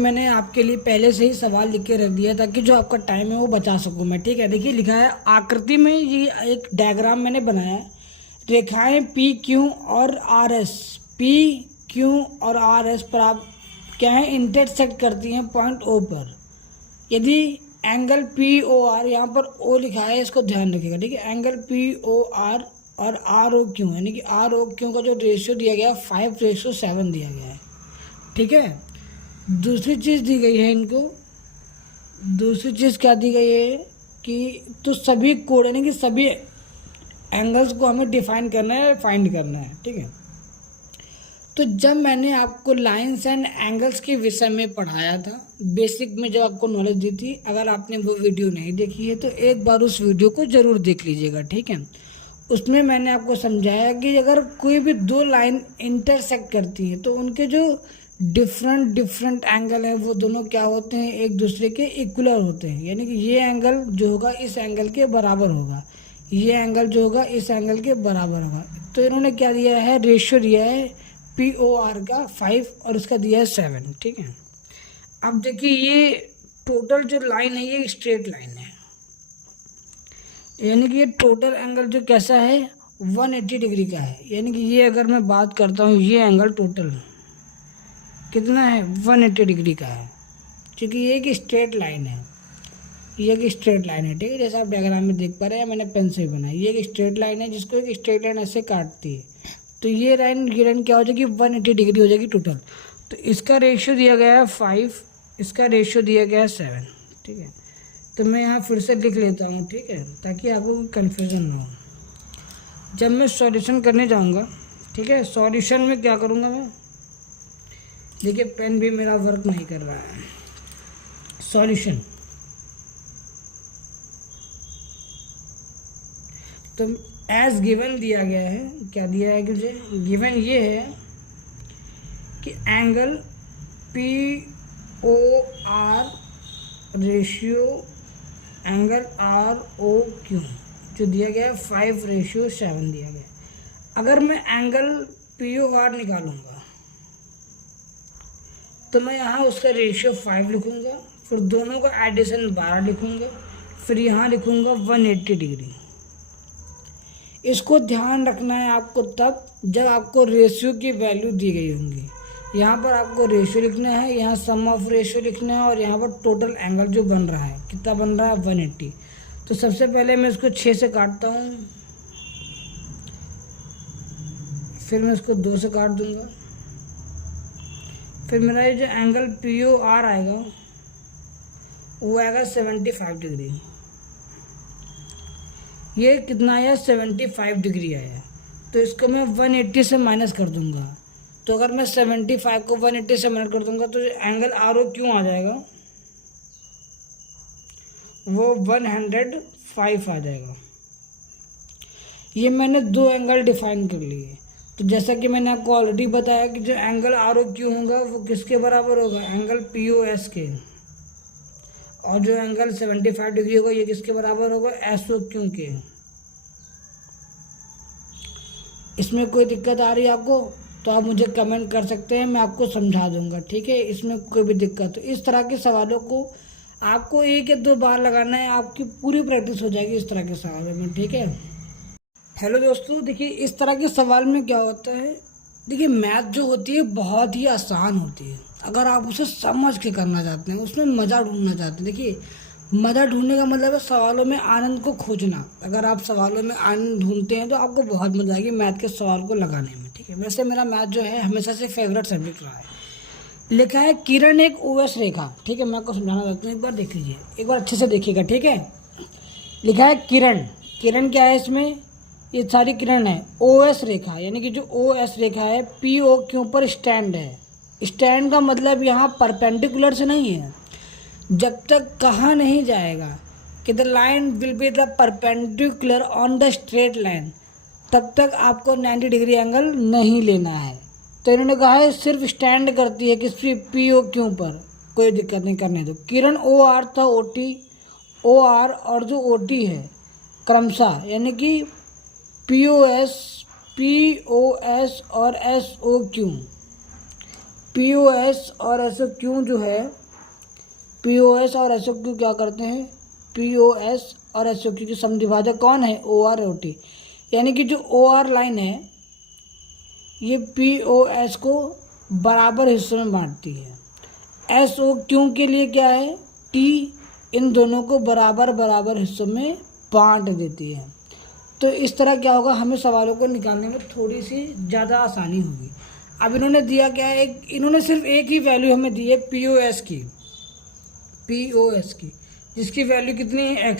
मैंने आपके लिए पहले से ही सवाल लिख के रख दिया ताकि जो आपका टाइम है वो बचा सकूं मैं। ठीक है, देखिए लिखा है आकृति में, ये एक डायग्राम मैंने बनाया है। रेखाएं पी क्यू और आर एस, पी क्यू और आर एस पर आप क्या है इंटरसेक्ट करती हैं पॉइंट ओ पर। यदि एंगल पी ओ आर, यहाँ पर ओ लिखा है इसको ध्यान रखिएगा। ठीक है, एंगल पी ओ आर और आर ओ क्यू, यानी कि आर ओ क्यू का जो रेशियो दिया गया 5:7 दिया गया है। ठीक है, दूसरी चीज़ दी गई है इनको, दूसरी चीज़ क्या दी गई है कि तो सभी कोण यानी कि सभी एंगल्स को हमें डिफाइन करना है, फाइंड करना है। ठीक है, तो जब मैंने आपको लाइंस एंड एंगल्स के विषय में पढ़ाया था बेसिक में, जब आपको नॉलेज दी थी, अगर आपने वो वीडियो नहीं देखी है तो एक बार उस वीडियो को ज़रूर देख लीजिएगा। ठीक है, उसमें मैंने आपको समझाया कि अगर कोई भी दो लाइन इंटरसेक्ट करती हैं तो उनके जो डिफरेंट एंगल है वो दोनों क्या होते हैं, एक दूसरे के इक्वलर होते हैं। यानी कि ये एंगल जो होगा इस एंगल के बराबर होगा, ये एंगल जो होगा इस एंगल के बराबर होगा। तो इन्होंने क्या दिया है, रेशियो दिया है पी ओ आर का 5 और उसका दिया है 7। ठीक है, अब देखिए ये टोटल जो लाइन है ये स्ट्रेट लाइन है, यानी कि ये टोटल एंगल जो कैसा है 180 डिग्री का है। यानी कि ये अगर मैं बात करता हूँ ये एंगल टोटल कितना है 180 डिग्री का है, क्योंकि ये एक स्ट्रेट लाइन है, ये एक स्ट्रेट लाइन है। ठीक है, जैसे आप डायग्राम में देख पा रहे हैं, मैंने पेन से ही बनाई, ये एक स्ट्रेट लाइन है जिसको एक स्ट्रेट लाइन ऐसे काटती है। तो ये लाइन क्या हो जाएगी 180 डिग्री हो जाएगी टोटल। तो इसका रेशियो दिया गया है 5, इसका रेशियो दिया गया है 7। ठीक है, तो मैं यहाँ फिर से लिख लेता हूँ। ठीक है, ताकि आपको कोई कन्फ्यूज़न ना हो जब मैं सॉल्यूशन करने जाऊँगा। ठीक है, सॉल्यूशन में क्या करूँगा मैं, देखिए पेन भी मेरा वर्क नहीं कर रहा है। सॉल्यूशन तो एज गिवन दिया गया है, क्या दिया है कि मुझे गिवन ये है कि angle P O R ratio angle R O Q जो दिया गया है 5:7 दिया गया है। अगर मैं एंगल पी ओ आर निकालूंगा तो मैं यहाँ उसका रेशियो 5 लिखूँगा, फिर दोनों का एडिशन 12 लिखूँगा, फिर यहाँ लिखूँगा 180 डिग्री। इसको ध्यान रखना है आपको तब जब आपको रेशियो की वैल्यू दी गई होंगी। यहाँ पर आपको रेशियो लिखना है, यहाँ सम ऑफ रेशियो लिखना है, और यहाँ पर टोटल एंगल जो बन रहा है कितना बन रहा है 180। तो सबसे पहले मैं इसको 6 से काटता हूँ, फिर मैं इसको 2 से काट दूँगा, फिर मेरा ये जो एंगल पी ओ आर आएगा वो आएगा 75 डिग्री। ये कितना आया 75 डिग्री आया। तो इसको मैं 180 से माइनस कर दूंगा। तो अगर मैं 75 को 180 से माइनस कर दूंगा तो एंगल आर ओ क्यों आ जाएगा, वो 105 आ जाएगा। ये मैंने दो एंगल डिफाइन कर लिए। तो जैसा कि मैंने आपको ऑलरेडी बताया कि जो एंगल आर ओ क्यू होगा वो किसके बराबर होगा, एंगल पी ओ एस के, और जो एंगल 75 डिग्री होगा ये किसके बराबर होगा, एस ओ क्यू के। इसमें कोई दिक्कत आ रही है आपको तो आप मुझे कमेंट कर सकते हैं, मैं आपको समझा दूंगा। ठीक है, इसमें कोई भी दिक्कत तो इस तरह के सवालों को आपको 1 या 2 बार लगाना है, आपकी पूरी प्रैक्टिस हो जाएगी इस तरह के सवालों में। ठीक है, हेलो दोस्तों, देखिए इस तरह के सवाल में क्या होता है, देखिए मैथ जो होती है बहुत ही आसान होती है अगर आप उसे समझ के करना चाहते हैं, उसमें मज़ा ढूंढना चाहते हैं। देखिए मज़ा ढूंढने का मतलब है सवालों में आनंद को खोजना। अगर आप सवालों में आनंद ढूंढते हैं तो आपको बहुत मज़ा आएगी मैथ के सवाल को लगाने में। ठीक है, वैसे मेरा मैथ जो है हमेशा से फेवरेट सब्जेक्ट रहा है। लिखा है किरण एक ओएस रेखा। ठीक है, मैं आपको समझाना चाहता हूँ, एक बार देख लीजिए, एक बार अच्छे से देखिएगा। ठीक है, लिखा है किरण, किरण क्या है इसमें, ये सारी किरण है। ओ एस रेखा यानी कि जो ओ एस रेखा है पी ओ के ऊपर स्टैंड है। स्टैंड का मतलब यहाँ परपेंडिकुलर से नहीं है, जब तक कहा नहीं जाएगा कि the line will be the perpendicular on the straight line, तब तक आपको 90 डिग्री एंगल नहीं लेना है। तो इन्होंने कहा है सिर्फ स्टैंड करती है किस पी ओ के ऊपर, कोई दिक्कत नहीं, करने दो। किरण ओ आर था, ओ टी, ओ आर और जो ओ टी है क्रमशः, यानी कि पी ओ एस और एस ओ क्यू, POS और SOQ जो है, POS और SOQ क्या करते हैं, POS और SOQ के समद्विभाजक कौन है, OR OT। यानी कि जो OR लाइन है ये POS को बराबर हिस्सों में बांटती है। SOQ के लिए क्या है, T इन दोनों को बराबर बराबर हिस्सों में बांट देती है। तो इस तरह क्या होगा, हमें सवालों को निकालने में थोड़ी सी ज़्यादा आसानी होगी। अब इन्होंने दिया क्या है, इन्होंने सिर्फ एक ही वैल्यू हमें दी है POS की, जिसकी वैल्यू कितनी है,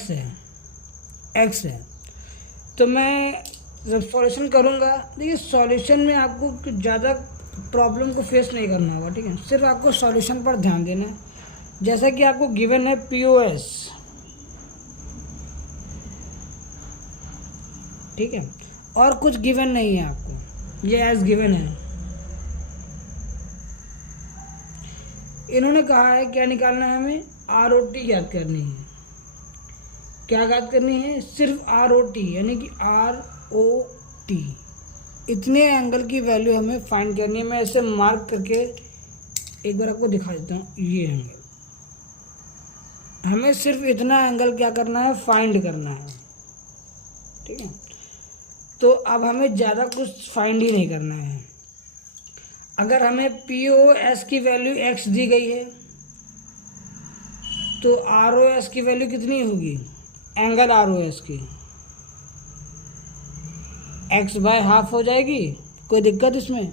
x है। तो मैं जब सॉल्यूशन करूँगा, देखिए सॉल्यूशन में आपको ज़्यादा प्रॉब्लम को फेस नहीं करना होगा, ठीक है, सिर्फ आपको सॉल्यूशन पर ध्यान देना है। जैसा कि आपको गिवन है POS, ठीक है, और कुछ गिवन नहीं है आपको, ये एज गिवन है। इन्होंने कहा है क्या निकालना है, हमें ROT याद करनी है। क्या याद करनी है, सिर्फ ROT, यानी कि ROT, इतने एंगल की वैल्यू हमें फाइंड करनी है। मैं इसे मार्क करके एक बार आपको दिखा देता हूँ। ये एंगल, हमें सिर्फ इतना एंगल क्या करना है, फाइंड करना है, ठीक है। तो अब हमें ज़्यादा कुछ फाइंड ही नहीं करना है। अगर हमें POS की वैल्यू x दी गई है तो ROS की वैल्यू कितनी होगी, एंगल ROS की x/½ हो जाएगी। कोई दिक्कत इसमें,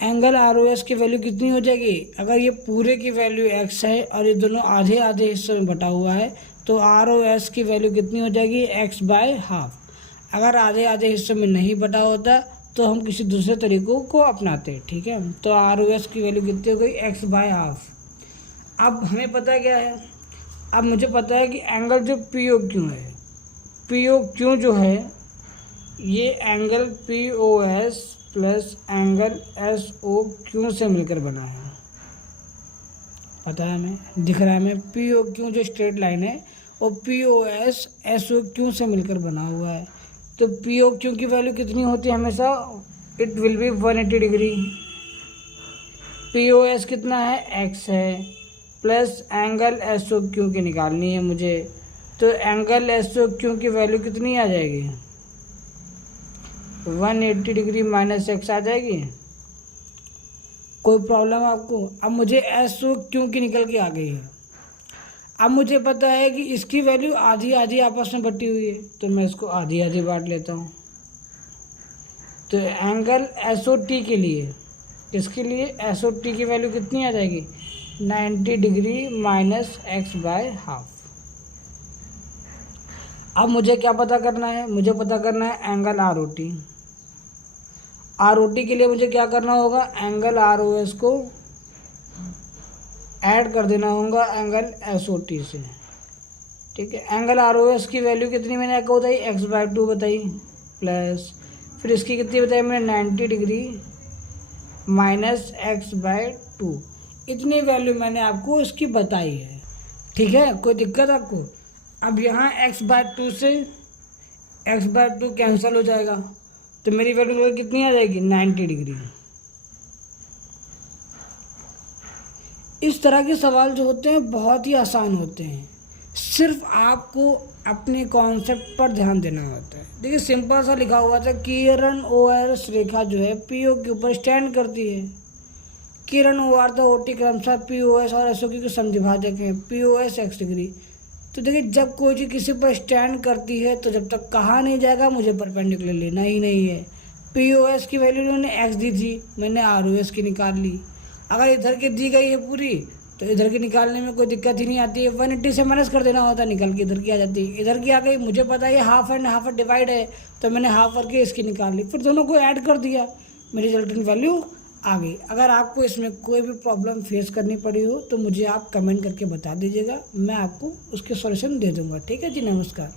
एंगल ROS की वैल्यू कितनी हो जाएगी, अगर ये पूरे की वैल्यू x है और ये दोनों आधे आधे हिस्सों में बटा हुआ है तो ROS की वैल्यू कितनी हो जाएगी, x/½ अगर आधे आधे हिस्सों में नहीं बटा होता तो हम किसी दूसरे तरीकों को अपनाते, ठीक है। तो ROS की वैल्यू कितनी हो गई, x/½ अब हमें पता क्या है, अब मुझे पता है कि एंगल जो POQ है, POQ जो है ये angle POS plus angle SOQ से मिलकर बना है। पता है हमें, दिख रहा है हमें, POQ जो स्ट्रेट लाइन है वो POS SOQ से मिलकर बना हुआ है। तो POQ की वैल्यू कितनी होती है हमेशा, it will be 180 degree. POS कितना है, x है, प्लस एंगल SOQ की निकालनी है मुझे। तो एंगल SOQ की वैल्यू कितनी आ जाएगी, 180 डिग्री माइनस x आ जाएगी। कोई प्रॉब्लम आपको, अब मुझे SOQ की निकल के आ गई है। अब मुझे पता है कि इसकी वैल्यू आधी आधी आपस में बटी हुई है, तो मैं इसको आधी आधी बांट लेता हूँ। तो एंगल SOT के लिए, इसके लिए SOT की वैल्यू कितनी आ जाएगी, 90 डिग्री माइनस x/½ अब मुझे क्या पता करना है, मुझे पता करना है एंगल ROT। ROT के लिए मुझे क्या करना होगा, एंगल ROS को ऐड कर देना होगा एंगल SOT से, ठीक है। एंगल ROS की वैल्यू कितनी मैंने आपको बताई, x/2 बताई, प्लस फिर इसकी कितनी बताई मैंने, 90 डिग्री माइनस x/2, इतनी वैल्यू मैंने आपको इसकी बताई है, ठीक है। कोई दिक्कत आपको, अब यहाँ x/2 से x/2 कैंसिल हो जाएगा तो मेरी वैल्यू कितनी आ जाएगी, 90 डिग्री। इस तरह के सवाल जो होते हैं बहुत ही आसान होते हैं, सिर्फ आपको अपने कॉन्सेप्ट पर ध्यान देना होता है। देखिए सिंपल सा लिखा हुआ था, किरण OR रेखा जो है PO के ऊपर स्टैंड करती है। किरण OR तो OT क्रमशः POS और SOQ के समद्विभाजक है, POS x डिग्री। तो देखिए जब कोई चीज़ किसी पर स्टैंड करती है तो जब तक कहा नहीं जाएगा मुझे परपेंडिकुलर लेना ही नहीं है। POS की वैल्यू उन्होंने x दी थी, मैंने ROS की निकाल ली। अगर इधर की दी गई है पूरी तो इधर की निकालने में कोई दिक्कत ही नहीं आती है, 180 से माइनस कर देना होता है, निकल के इधर की आ जाती है। इधर की आ गई, मुझे पता है हाफ एंड हाफ डिवाइड है तो मैंने हाफ करके इसकी निकाल ली, फिर दोनों को ऐड कर दिया, मेरी रिजल्टेंट वैल्यू आ गई। अगर आपको इसमें कोई भी प्रॉब्लम फेस करनी पड़ी हो तो मुझे आप कमेंट करके बता दीजिएगा, मैं आपको उसके सॉल्यूशन दे दूँगा, ठीक है जी। नमस्कार।